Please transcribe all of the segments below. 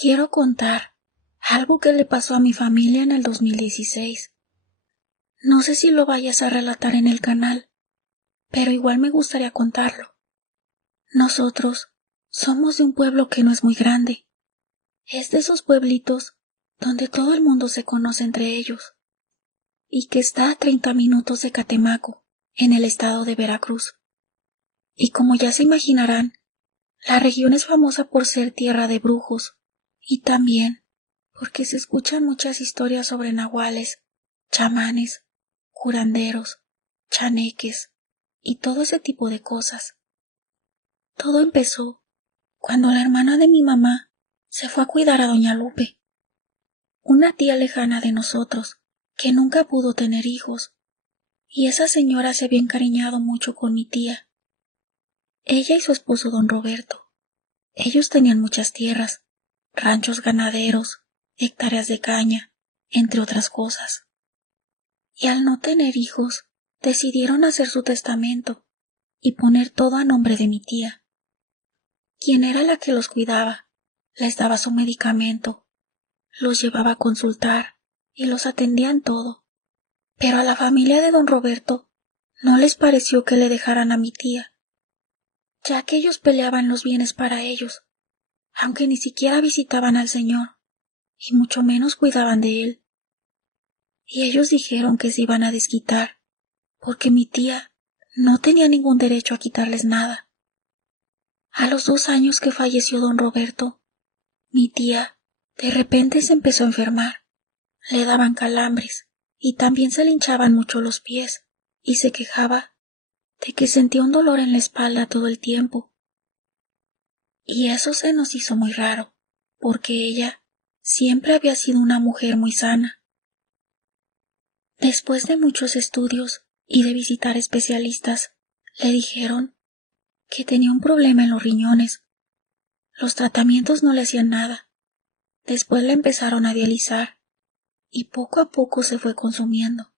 Quiero contar algo que le pasó a mi familia en el 2016. No sé si lo vayas a relatar en el canal, pero igual me gustaría contarlo. Nosotros somos de un pueblo que no es muy grande. Es de esos pueblitos donde todo el mundo se conoce entre ellos, y que está a 30 minutos de Catemaco, en el estado de Veracruz. Y como ya se imaginarán, la región es famosa por ser tierra de brujos, y también porque se escuchan muchas historias sobre nahuales, chamanes, curanderos, chaneques y todo ese tipo de cosas. Todo empezó cuando la hermana de mi mamá se fue a cuidar a doña Lupe, una tía lejana de nosotros que nunca pudo tener hijos, y esa señora se había encariñado mucho con mi tía. Ella y su esposo don Roberto. Ellos tenían muchas tierras, ranchos ganaderos, hectáreas de caña, entre otras cosas. Y al no tener hijos, decidieron hacer su testamento y poner todo a nombre de mi tía, quien era la que los cuidaba, les daba su medicamento, los llevaba a consultar y los atendía en todo. Pero a la familia de don Roberto no les pareció que le dejaran a mi tía, ya que ellos peleaban los bienes para ellos, aunque ni siquiera visitaban al señor, y mucho menos cuidaban de él. Y ellos dijeron que se iban a desquitar, porque mi tía no tenía ningún derecho a quitarles nada. A los 2 años que falleció don Roberto, mi tía de repente se empezó a enfermar. Le daban calambres y también se le hinchaban mucho los pies, y se quejaba de que sentía un dolor en la espalda todo el tiempo. Y eso se nos hizo muy raro, porque ella siempre había sido una mujer muy sana. Después de muchos estudios y de visitar especialistas, le dijeron que tenía un problema en los riñones. Los tratamientos no le hacían nada. Después la empezaron a dializar y poco a poco se fue consumiendo.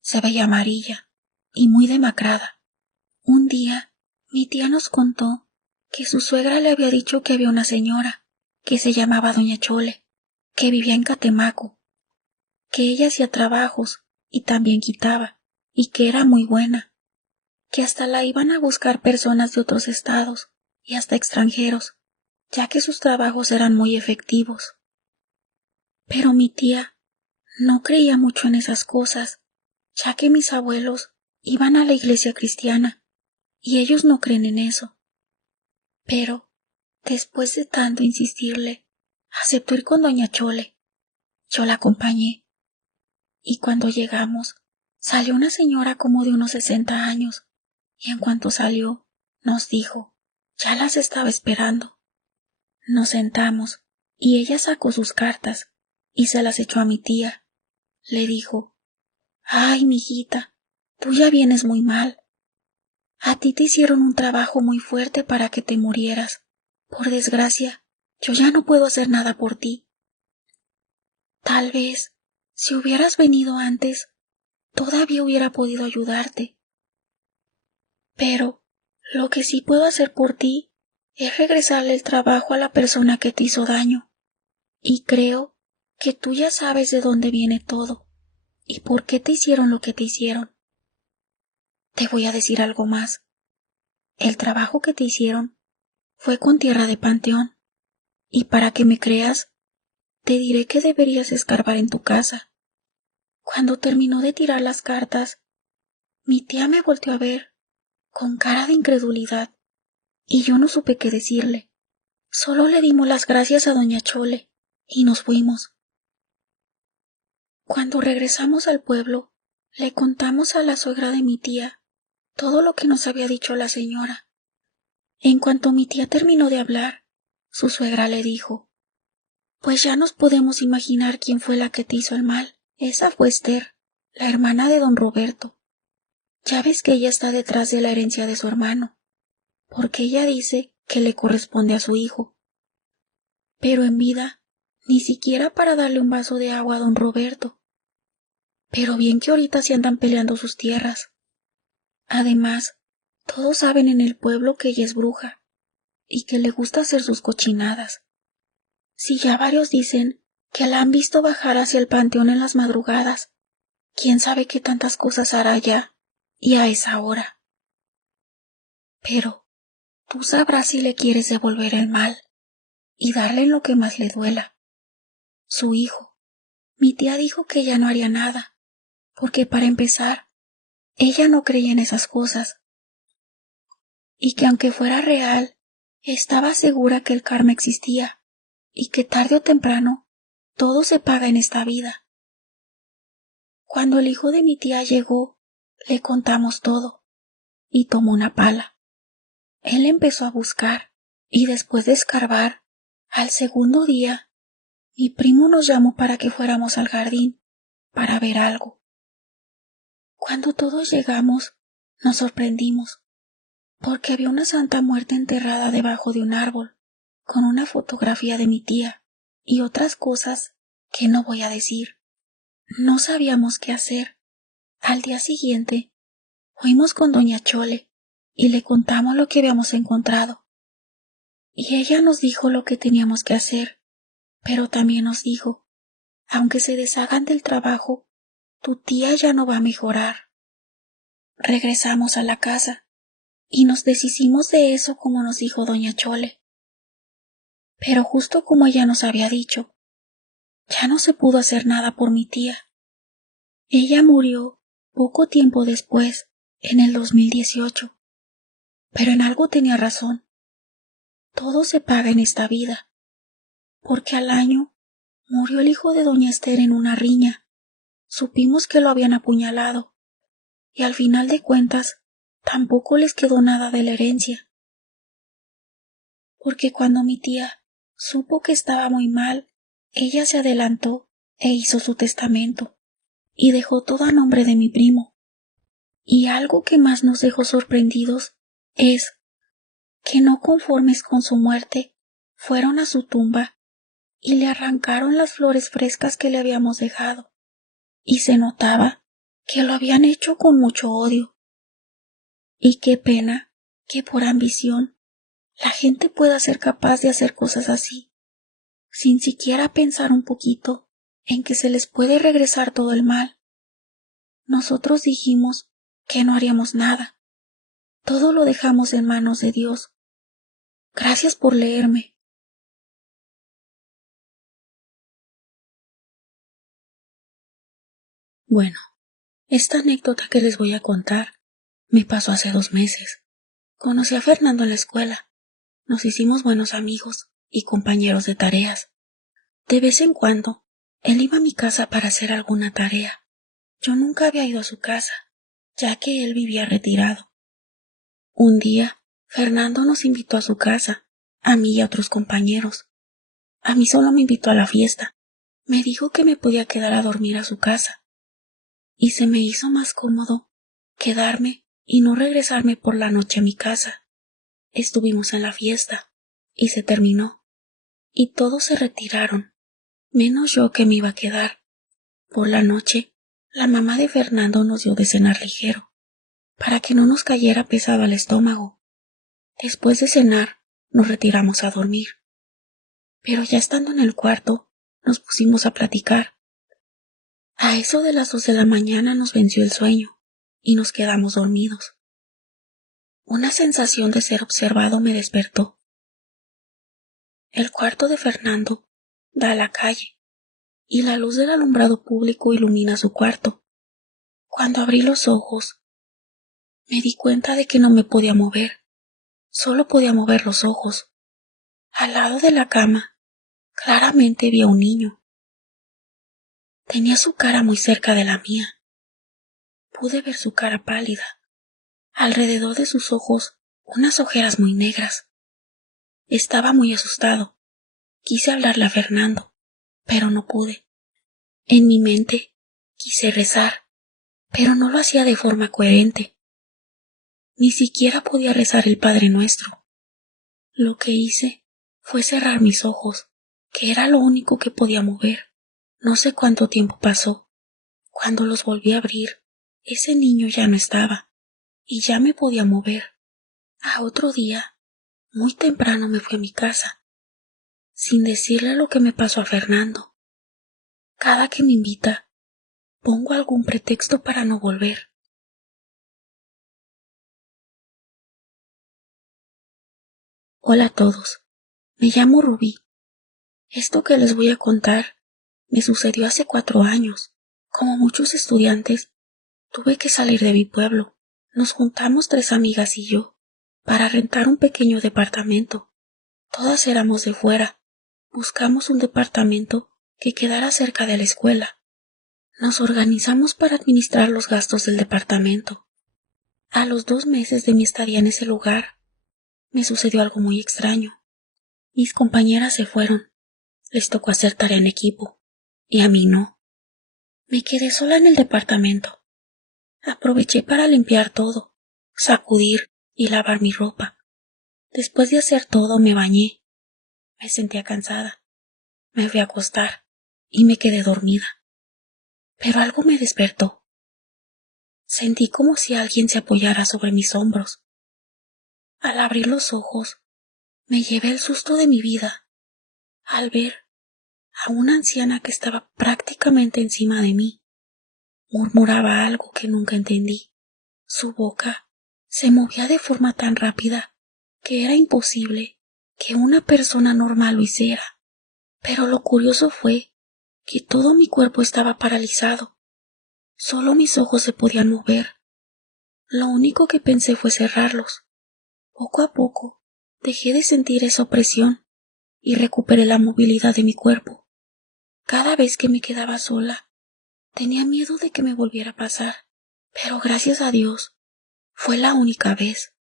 Se veía amarilla y muy demacrada. Un día, mi tía nos contó que su suegra le había dicho que había una señora que se llamaba doña Chole, que vivía en Catemaco, que ella hacía trabajos y también quitaba, y que era muy buena, que hasta la iban a buscar personas de otros estados y hasta extranjeros, ya que sus trabajos eran muy efectivos. Pero mi tía no creía mucho en esas cosas, ya que mis abuelos iban a la iglesia cristiana, y ellos no creen en eso. Pero, después de tanto insistirle, aceptó ir con doña Chole. Yo la acompañé, y cuando llegamos, salió una señora como de unos 60 años, y en cuanto salió, nos dijo, ya las estaba esperando. Nos sentamos, y ella sacó sus cartas, y se las echó a mi tía. Le dijo, ay, mijita, tú ya vienes muy mal. A ti te hicieron un trabajo muy fuerte para que te murieras. Por desgracia, yo ya no puedo hacer nada por ti. Tal vez, si hubieras venido antes, todavía hubiera podido ayudarte. Pero, lo que sí puedo hacer por ti es regresarle el trabajo a la persona que te hizo daño. Y creo que tú ya sabes de dónde viene todo y por qué te hicieron lo que te hicieron. Te voy a decir algo más. El trabajo que te hicieron fue con tierra de panteón, y para que me creas, te diré que deberías escarbar en tu casa. Cuando terminó de tirar las cartas, mi tía me volteó a ver con cara de incredulidad, y yo no supe qué decirle. Solo le dimos las gracias a doña Chole y nos fuimos. Cuando regresamos al pueblo, le contamos a la suegra de mi tía todo lo que nos había dicho la señora. En cuanto mi tía terminó de hablar, su suegra le dijo, pues ya nos podemos imaginar quién fue la que te hizo el mal. Esa fue Esther, la hermana de don Roberto. Ya ves que ella está detrás de la herencia de su hermano, porque ella dice que le corresponde a su hijo. Pero en vida, ni siquiera para darle un vaso de agua a don Roberto. Pero bien que ahorita se andan peleando sus tierras. Además, todos saben en el pueblo que ella es bruja, y que le gusta hacer sus cochinadas. Si ya varios dicen que la han visto bajar hacia el panteón en las madrugadas, quién sabe qué tantas cosas hará allá y a esa hora. Pero tú sabrás si le quieres devolver el mal y darle en lo que más le duela. Su hijo. Mi tía dijo que ella no haría nada, porque para empezar, ella no creía en esas cosas, y que aunque fuera real, estaba segura que el karma existía, y que tarde o temprano todo se paga en esta vida. Cuando el hijo de mi tía llegó, le contamos todo, y tomó una pala. Él empezó a buscar, y después de escarbar, al segundo día, mi primo nos llamó para que fuéramos al jardín, para ver algo. Cuando todos llegamos, nos sorprendimos, porque había una santa muerta enterrada debajo de un árbol, con una fotografía de mi tía, y otras cosas que no voy a decir. No sabíamos qué hacer. Al día siguiente, fuimos con doña Chole, y le contamos lo que habíamos encontrado. Y ella nos dijo lo que teníamos que hacer, pero también nos dijo, aunque se deshagan del trabajo, tu tía ya no va a mejorar. Regresamos a la casa, y nos deshicimos de eso como nos dijo doña Chole. Pero justo como ella nos había dicho, ya no se pudo hacer nada por mi tía. Ella murió poco tiempo después, en el 2018. Pero en algo tenía razón. Todo se paga en esta vida, porque al año murió el hijo de doña Esther en una riña. Supimos que lo habían apuñalado, y al final de cuentas tampoco les quedó nada de la herencia. Porque cuando mi tía supo que estaba muy mal, ella se adelantó e hizo su testamento, y dejó todo a nombre de mi primo. Y algo que más nos dejó sorprendidos es que no conformes con su muerte, fueron a su tumba y le arrancaron las flores frescas que le habíamos dejado, y se notaba que lo habían hecho con mucho odio. Y qué pena que por ambición la gente pueda ser capaz de hacer cosas así, sin siquiera pensar un poquito en que se les puede regresar todo el mal. Nosotros dijimos que no haríamos nada. Todo lo dejamos en manos de Dios. Gracias por leerme. Bueno, esta anécdota que les voy a contar me pasó hace 2 meses. Conocí a Fernando en la escuela. Nos hicimos buenos amigos y compañeros de tareas. De vez en cuando, él iba a mi casa para hacer alguna tarea. Yo nunca había ido a su casa, ya que él vivía retirado. Un día, Fernando nos invitó a su casa, a mí y a otros compañeros. A mí solo me invitó a la fiesta. Me dijo que me podía quedar a dormir a su casa. Y se me hizo más cómodo quedarme y no regresarme por la noche a mi casa. Estuvimos en la fiesta, y se terminó, y todos se retiraron, menos yo que me iba a quedar. Por la noche, la mamá de Fernando nos dio de cenar ligero, para que no nos cayera pesado al estómago. Después de cenar, nos retiramos a dormir. Pero ya estando en el cuarto, nos pusimos a platicar. A eso de las 2 de la mañana nos venció el sueño, y nos quedamos dormidos. Una sensación de ser observado me despertó. El cuarto de Fernando da a la calle, y la luz del alumbrado público ilumina su cuarto. Cuando abrí los ojos, me di cuenta de que no me podía mover, solo podía mover los ojos. Al lado de la cama, claramente vi a un niño. Tenía su cara muy cerca de la mía. Pude ver su cara pálida. Alrededor de sus ojos, unas ojeras muy negras. Estaba muy asustado. Quise hablarle a Fernando, pero no pude. En mi mente, quise rezar, pero no lo hacía de forma coherente. Ni siquiera podía rezar el Padre Nuestro. Lo que hice fue cerrar mis ojos, que era lo único que podía mover. No sé cuánto tiempo pasó. Cuando los volví a abrir, ese niño ya no estaba, y ya me podía mover. A otro día, muy temprano me fui a mi casa. sin decirle lo que me pasó a Fernando. Cada que me invita, pongo algún pretexto para no volver. Hola a todos, me llamo Rubí. Esto que les voy a contar me sucedió hace 4 años. Como muchos estudiantes, tuve que salir de mi pueblo. Nos juntamos 3 amigas y yo para rentar un pequeño departamento. Todas éramos de fuera. Buscamos un departamento que quedara cerca de la escuela. Nos organizamos para administrar los gastos del departamento. A los 2 meses de mi estadía en ese lugar, me sucedió algo muy extraño. Mis compañeras se fueron. Les tocó hacer tarea en equipo, y a mí no. Me quedé sola en el departamento. Aproveché para limpiar todo, sacudir y lavar mi ropa. Después de hacer todo, me bañé. Me sentía cansada. Me fui a acostar y me quedé dormida. Pero algo me despertó. Sentí como si alguien se apoyara sobre mis hombros. Al abrir los ojos, me llevé el susto de mi vida al ver a una anciana que estaba prácticamente encima de mí. Murmuraba algo que nunca entendí. Su boca se movía de forma tan rápida que era imposible que una persona normal lo hiciera. Pero lo curioso fue que todo mi cuerpo estaba paralizado. Solo mis ojos se podían mover. Lo único que pensé fue cerrarlos. Poco a poco dejé de sentir esa opresión y recuperé la movilidad de mi cuerpo. Cada vez que me quedaba sola, tenía miedo de que me volviera a pasar, pero gracias a Dios, fue la única vez.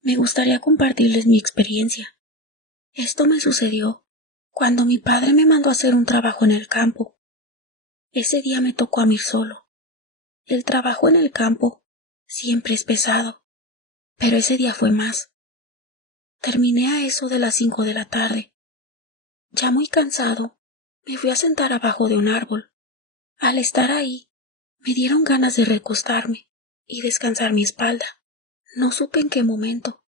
Me gustaría compartirles mi experiencia. Esto me sucedió cuando mi padre me mandó a hacer un trabajo en el campo. Ese día me tocó a mí solo. El trabajo en el campo siempre es pesado, pero ese día fue más. Terminé a eso de las 5 de la tarde. Ya muy cansado, me fui a sentar abajo de un árbol. Al estar ahí, me dieron ganas de recostarme y descansar mi espalda. No supe en qué momento,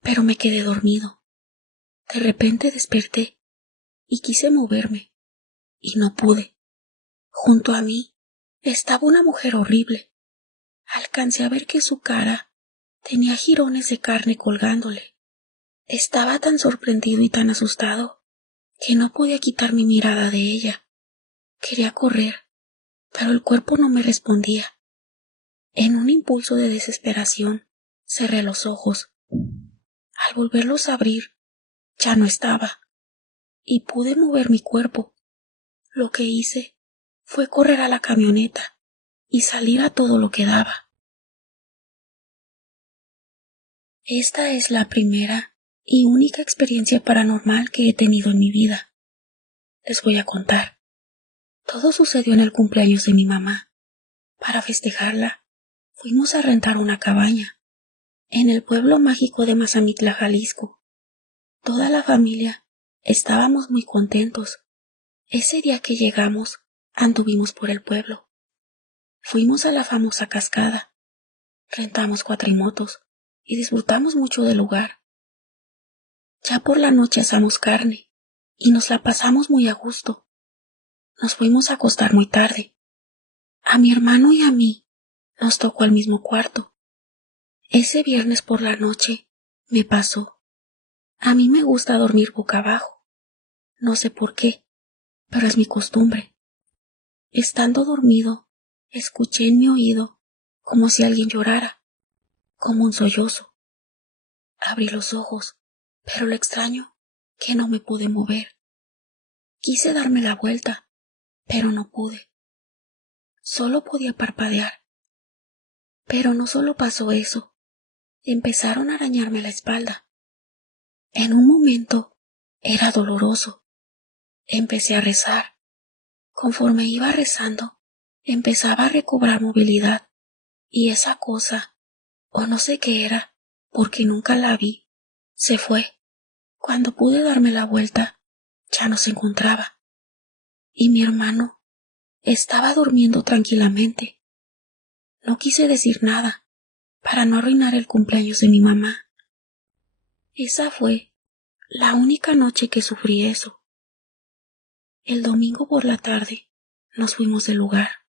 pero me quedé dormido. De repente desperté y quise moverme, y no pude. Junto a mí estaba una mujer horrible. Alcancé a ver que su cara tenía jirones de carne colgándole. Estaba tan sorprendido y tan asustado que no podía quitar mi mirada de ella. Quería correr, pero el cuerpo no me respondía. En un impulso de desesperación, cerré los ojos. Al volverlos a abrir, ya no estaba, y pude mover mi cuerpo. Lo que hice fue correr a la camioneta y salir a todo lo que daba. Esta es la primera y única experiencia paranormal que he tenido en mi vida. Les voy a contar. Todo sucedió en el cumpleaños de mi mamá. Para festejarla, fuimos a rentar una cabaña en el pueblo mágico de Mazamitla, Jalisco. Toda la familia estábamos muy contentos. Ese día que llegamos, anduvimos por el pueblo. Fuimos a la famosa cascada, rentamos cuatrimotos y disfrutamos mucho del lugar. Ya por la noche asamos carne y nos la pasamos muy a gusto. Nos fuimos a acostar muy tarde. A mi hermano y a mí nos tocó el mismo cuarto. Ese viernes por la noche me pasó. A mí me gusta dormir boca abajo. No sé por qué, pero es mi costumbre. Estando dormido, escuché en mi oído como si alguien llorara, como un sollozo. Abrí los ojos, pero lo extraño que no me pude mover. Quise darme la vuelta, pero no pude. Solo podía parpadear. Pero no solo pasó eso, empezaron a arañarme la espalda. En un momento era doloroso. Empecé a rezar. Conforme iba rezando, empezaba a recobrar movilidad, y esa cosa, o no sé qué era, porque nunca la vi, se fue. Cuando pude darme la vuelta, ya no se encontraba. Y mi hermano estaba durmiendo tranquilamente. No quise decir nada, para no arruinar el cumpleaños de mi mamá. Esa fue la única noche que sufrí eso. El domingo por la tarde nos fuimos del lugar.